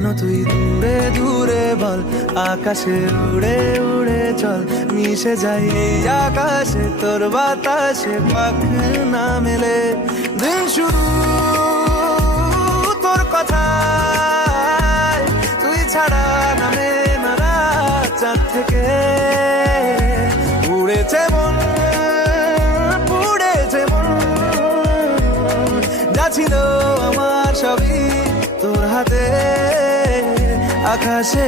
কেন তুই দূরে দূরে বল, আকাশে উড়ে উড়ে চল, মিশে যাই এই আকাশে তোর বাতাসে, পাখ না মেলে দিন শুরু তোর কথায়, তুই ছাড়া নামে না রাত চাঁদ থেকে। উড়েছে মন পুড়েছে মন, যা ছিল আমার সবই তোর হাতে, আকাশে